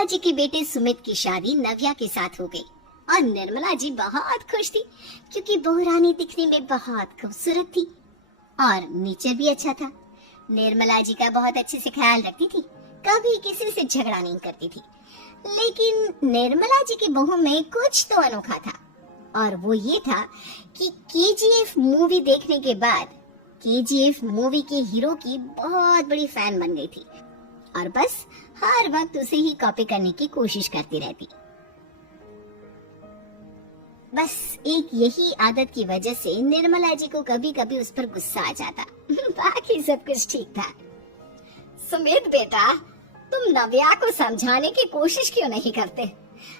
निर्मला जी के बेटे सुमित की शादी नव्या के साथ हो गई और निर्मला जी बहुत खुश थी क्योंकि बहू रानी दिखने में बहुत खूबसूरत थी और नेचर भी अच्छा था। निर्मला जी का बहुत अच्छे से ख्याल रखती थी, कभी किसी से झगड़ा नहीं करती थी। लेकिन निर्मला जी की बहू में कुछ तो अनोखा था और वो ये था कि केजीएफ मूवी देखने के बाद केजीएफ मूवी के हीरो की बहुत बड़ी फैन बन गई थी और बस हर वक्त उसे ही कॉपी करने की कोशिश करती रहती। बस एक यही आदत की वजह से निर्मला जी को कभी कभी उस पर गुस्सा आ जाता। बाकी सब कुछ ठीक था। सुमित बेटा, तुम नव्या को समझाने की कोशिश क्यों नहीं करते?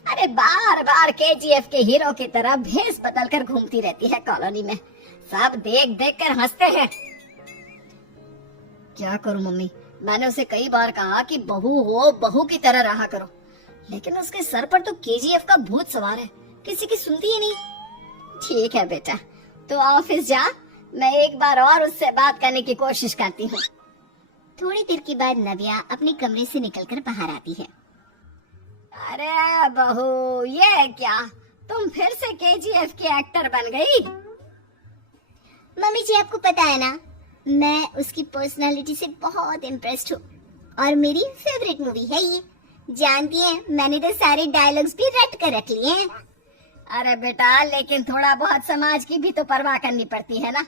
अरे बार बार केजीएफ के हीरो की तरह भेस बदल कर घूमती रहती है कॉलोनी में, सब देख देख कर हंसते हैं। क्या करूं मम्मी, मैंने उसे कई बार कहा कि बहू हो, बहू की तरह रहा करो, लेकिन उसके सर पर तो केजीएफ का भूत सवार है, किसी की सुनती ही नहीं। ठीक है बेटा, तो ऑफिस जा, मैं एक बार और उससे बात करने की कोशिश करती हूँ। थोड़ी देर के बाद नव्या अपने कमरे से निकलकर बाहर आती है। अरे बहू, ये क्या, तुम फिर से केजीएफ की एक्टर बन गई? मम्मी जी, आपको पता है ना, मैं उसकी पर्सनालिटी से बहुत इम्प्रेस्ड हूँ और मेरी फेवरेट मूवी है ये। जानती हैं, मैंने तो सारे डायलॉग्स भी रट कर रख लिए हैं। अरे बेटा, लेकिन थोड़ा बहुत समाज की भी तो परवाह करनी पड़ती है ना।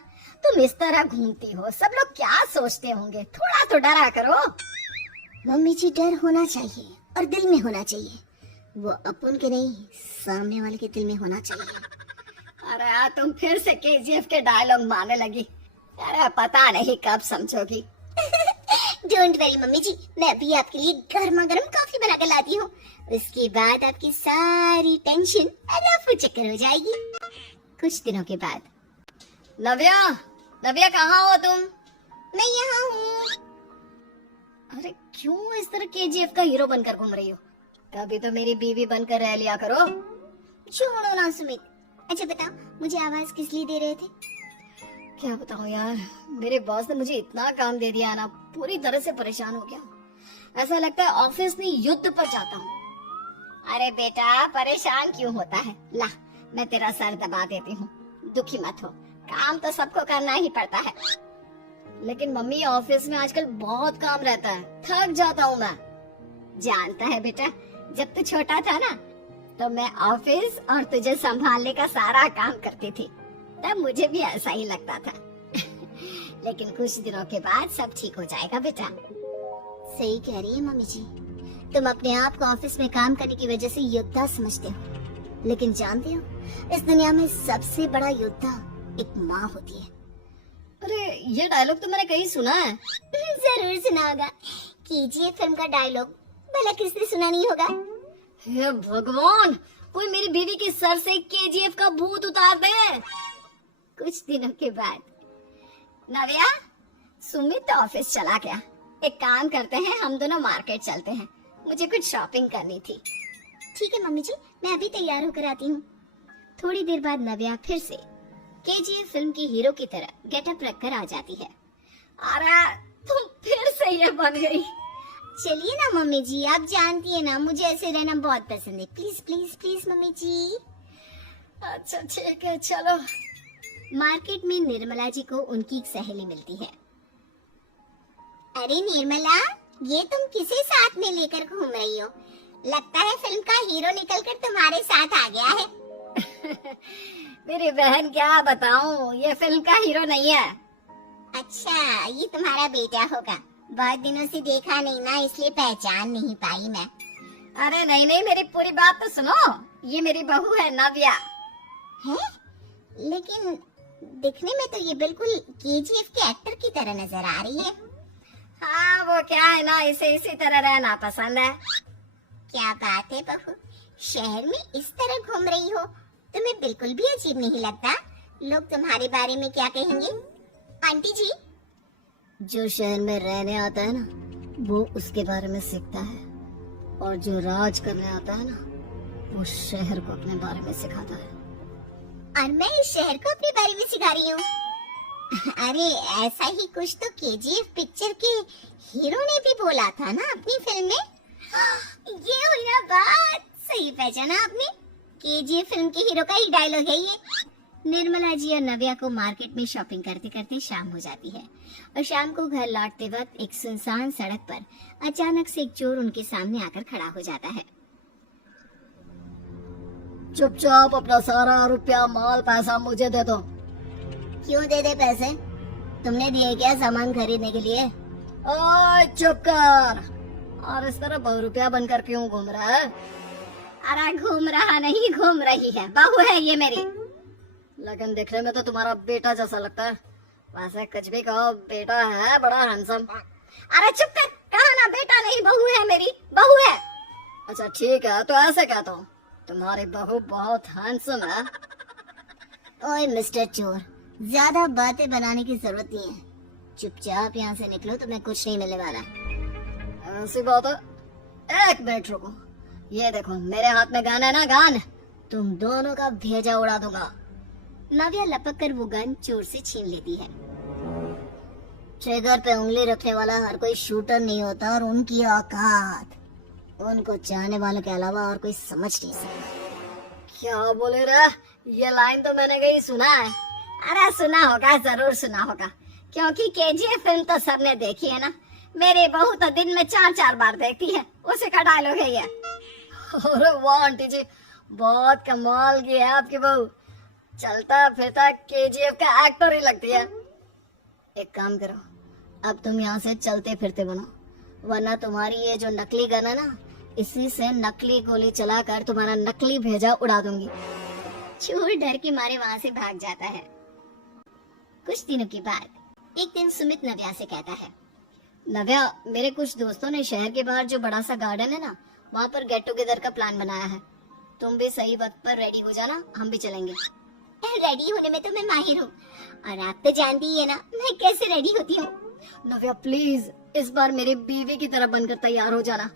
तुम इस तरह घूमती हो, सब लोग क्या सोचते होंगे, थोड़ा तो डरा करो। मम्मी जी, डर होना चाहिए और दिल में होना चाहिए, वो अपन के नहीं, सामने वाले के दिल में होना चाहिए। अरे तुम फिर से केजीएफ के डायलॉग मारने लगी। अरे पता नहीं कब समझोगी। डोंट वरी मम्मी जी, मैं अभी आपके लिए गर्मा गर्म कॉफी बना कर लाती हूँ, उसके बाद आपकी सारी टेंशन रफू चक्कर हो जाएगी। कुछ दिनों के बाद। नव्या, नव्या कहाँ हो तुम? मैं यहाँ हूँ। अरे क्यों इस तरह केजीएफ का हीरो बनकर घूम रही हो? कभी तो मेरी बीवी बनकर रह लिया करो। छोड़ो ना सुमित। अच्छा बताओ, मुझे आवाज किस लिए दे रहे थे? क्या बताऊं यार, मेरे बॉस ने मुझे इतना काम दे दिया ना, पूरी तरह से परेशान हो गया। ऐसा लगता है ऑफिस में युद्ध पर जाता हूँ। अरे बेटा, परेशान क्यों होता है? ला, मैं तेरा सर दबा देती हूँ, दुखी मत हो, काम तो सबको करना ही पड़ता है। लेकिन मम्मी, ऑफिस में आजकल बहुत काम रहता है, थक जाता हूँ मैं। जानता है बेटा, जब तू छोटा था ना, तो मैं ऑफिस और तुझे संभालने का सारा काम करती थी, तब मुझे भी ऐसा ही लगता था। लेकिन कुछ दिनों के बाद सब ठीक हो जाएगा बेटा। सही कह रही है मम्मी जी, तुम अपने आप को ऑफिस में काम करने की वजह से योद्धा समझते हो, लेकिन जानते हो, इस दुनिया में सबसे बड़ा योद्धा एक माँ होती है। अरे ये डायलॉग तो मैंने कहीं सुना है। जरूर सुना होगा, केजीएफ फिल्म का डायलॉग, भला किसने सुना नहीं होगा? हे भगवान, कोई मेरी बीवी के सर से केजीएफ का भूत उतार दे। कुछ दिनों के बाद। नव्या, सुमित तो ऑफिस चला गया, एक काम करते हैं, हम दोनों मार्केट चलते हैं, मुझे कुछ शॉपिंग करनी थी। ठीक है मम्मी जी, मैं अभी तैयार होकर आती हूँ। थोड़ी देर बाद नव्या फिर से केजीएफ फिल्म की हीरो की तरह गेटअप रखकर आ जाती है। अरे तुम फिर से ये बन गई। चलिए ना मम्मी जी, आप जानती है ना, मुझे ऐसे रहना बहुत पसंद है। प्लीज प्लीज प्लीज मम्मी जी। अच्छा ठीक है, चलो। मार्केट में निर्मला जी को उनकी एक सहेली मिलती है। अरे निर्मला, ये तुम किसे साथ में लेकर घूम रही हो? लगता है फिल्म का हीरो निकलकर तुम्हारे साथ आ गया है। मेरी बहन, क्या बताऊं, ये फिल्म का हीरो नहीं है। अच्छा, ये तुम्हारा बेटा होगा, बहुत दिनों से देखा नहीं ना, इसलिए पहचान नहीं पाई मैं। अरे नहीं नहीं, मेरी पूरी बात तो सुनो, ये मेरी बहू है नव्या। है? लेकिन दिखने में तो ये बिल्कुल केजीएफ के एक्टर की तरह नजर आ रही है। हाँ, वो क्या है ना, इसे इसी तरह रहना पसंद है। क्या बात है बहू, शहर में इस तरह घूम रही हो, तुम्हें बिल्कुल भी अजीब नहीं लगता? लोग तुम्हारे बारे में क्या कहेंगे? आंटी जी, जो शहर में रहने आता है ना, वो उसके बारे में सीखता है, और जो राज करने आता है ना, वो शहर को अपने बारे में सिखाता है। और मैं इस शहर को अपने बारे में सिखा रही हूँ। अरे ऐसा ही कुछ तो केजीएफ पिक्चर के हीरो ने भी बोला था ना अपनी फिल्म में। ये हुई पहचाना आपने? केजीएफ फिल्म के हीरो का ही डायलॉग है ये। निर्मला जी और नव्या को मार्केट में शॉपिंग करते करते शाम हो जाती है और शाम को घर लौटते वक्त एक सुनसान सड़क पर अचानक से एक चोर उनके सामने आकर खड़ा हो जाता है। चुपचाप अपना सारा रुपया माल पैसा मुझे दे दो। क्यों दे दे पैसे? तुमने दिए क्या सामान खरीदने के लिए? ओए चुप कर। और इस तरह बहुरुपया बनकर क्यों घूम रहा है? अरे घूम रहा नहीं, घूम रही है। बहू है ये मेरी। लेकिन दिखने में तो तुम्हारा बेटा जैसा लगता है। वैसे कुछ भी कहो, बेटा है बड़ा हैंडसम। अरे चुप कर, कहा ना बेटा नहीं बहू है मेरी, बहू है। अच्छा ठीक है, तो ऐसे कहता हूँ, तुम्हारी बहू बहुत हैंडसम है। ओए मिस्टर चोर, ज्यादा बातें बनाने की जरूरत नहीं है। चुपचाप यहाँ से निकलो, तुम्हें कुछ नहीं मिलने वाला। ऐसी बात है। एक मिनट रुको, ये देखो मेरे हाथ में गन है ना, गन। तुम दोनों का भेजा उड़ा दूंगा। नव्या लपक कर वो गन चोर से छीन लेती है। ट्रिगर पे उंगली रखने वाला हर कोई शूटर नहीं होता और उनकी औकात उनको चाहने वालों के अलावा और कोई समझ नहीं सकता। क्या बोले रे? ये लाइन तो मैंने कहीं सुना है। अरे सुना होगा, जरूर सुना होगा, क्योंकि केजीएफ फिल्म तो सबने देखी है ना। मेरी बहू तो दिन में 4-4 बार देखती है, उसी का डायलॉग है ये। अरे वाह आंटी जी, बहुत कमाल की है आपकी बहू। चलता फिरता केजीएफ का एक्टर ही लगती है। एक काम करो, अब तुम यहाँ से चलते फिरते बनो, वरना तुम्हारी ये जो नकली गन है ना, इसी से नकली गोली चलाकर तुम्हारा नकली भेजा उड़ा दूंगी। चोर डर के मारे वहाँ से भाग जाता है। कुछ दिनों के बाद एक दिन सुमित नव्या से कहता है, नव्या, मेरे कुछ दोस्तों ने शहर के बाहर जो बड़ा सा गार्डन है ना, वहाँ पर गेट टुगेदर का प्लान बनाया है। तुम भी सही वक्त पर रेडी हो जाना, हम भी चलेंगे। रेडी होने में तो मैं माहिर हूँ, और आप तो जानती ही है ना मैं कैसे रेडी होती हूँ। नव्या प्लीज, इस बार मेरी बीवी की तरह बनकर तैयार हो जाना।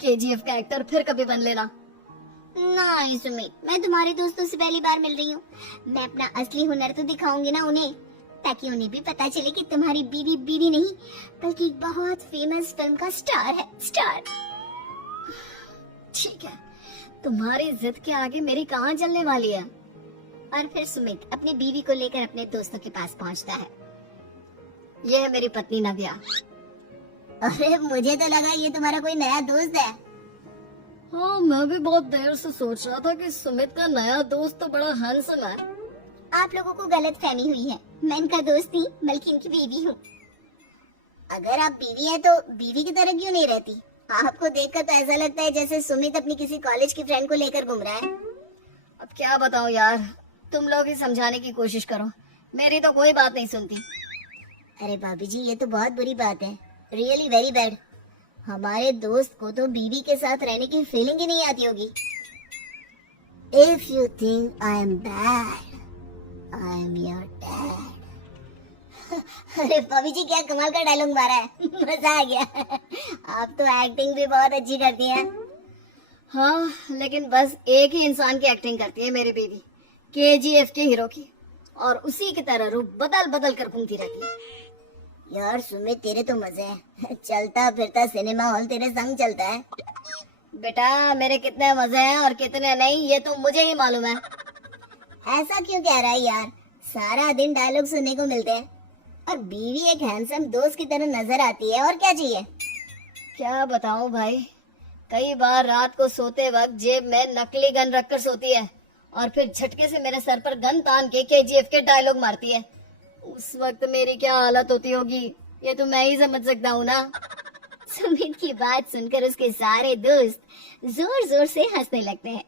केजीएफ का एक्टर फिर कभी बन लेना। नहीं सुमित, मैं तुम्हारे दोस्तों से पहली बार मिल रही हूँ। मैं अपना असली हुनर तो दिखाऊंगी ना उन्हें, ताकि उन्हें भी पता चले कि तुम्हारी बीवी बीवी नहीं बल्कि एक बहुत फेमस फिल्म का स्टार है, स्टार। ठीक है, तुम्हारी जिद के आगे मेरी कहाँ चलने वाली है। और फिर सुमित अपनी बीवी को लेकर अपने दोस्तों के पास पहुँचता है। ये है मेरी पत्नी नव्या। अरे मुझे तो लगा ये तुम्हारा कोई नया दोस्त है। हाँ, मैं भी बहुत देर से सोच रहा था कि सुमित का नया दोस्त तो बड़ा हैंडसम है। आप लोगों को गलत फहमी हुई है, मैं इनका दोस्त नहीं बल्कि इनकी बीवी हूँ। अगर आप बीवी हैं तो बीवी की तरह क्यों नहीं रहती? आपको देखकर तो ऐसा लगता है जैसे सुमित अपनी किसी कॉलेज की फ्रेंड को लेकर घूम रहा है। अब क्या बताऊं यार, तुम लोग ही समझाने की कोशिश करो, मेरी तो कोई बात नहीं सुनती। अरे भाभी जी, ये तो बहुत बुरी बात है, रियली वेरी बैड। हमारे दोस्त को तो बीवी के साथ रहने की फीलिंग ही नहीं आती होगी। If you think I am bad, I am your dad. अरे भाभी जी, क्या कमाल का डायलॉग मारा है, मजा आ गया। आप तो एक्टिंग भी बहुत अच्छी करती हैं। हाँ, लेकिन बस एक ही इंसान की एक्टिंग करती है मेरी बीवी, केजीएफ के हीरो की, और उसी की तरह रूप बदल बदल कर घूमती रहती है। यार सुमित, तेरे तो मजे हैं, चलता फिरता सिनेमा हॉल तेरे संग चलता है। बेटा, मेरे कितने मजे हैं और कितने नहीं ये तो मुझे ही मालूम है। ऐसा क्यों कह रहा है यार, सारा दिन डायलॉग सुनने को मिलते हैं और बीवी एक हैंडसम दोस्त की तरह नजर आती है, और क्या चाहिए। क्या बताऊं भाई, कई बार रात को सोते वक्त जेब में नकली गन रखकर सोती है और फिर झटके से मेरे सर पर गन तान के केजीएफ के डायलॉग मारती है। उस वक्त मेरी क्या हालत होती होगी ये तो मैं ही समझ सकता हूँ ना। सुमित की बात सुनकर उसके सारे दोस्त जोर जोर से हंसने लगते हैं।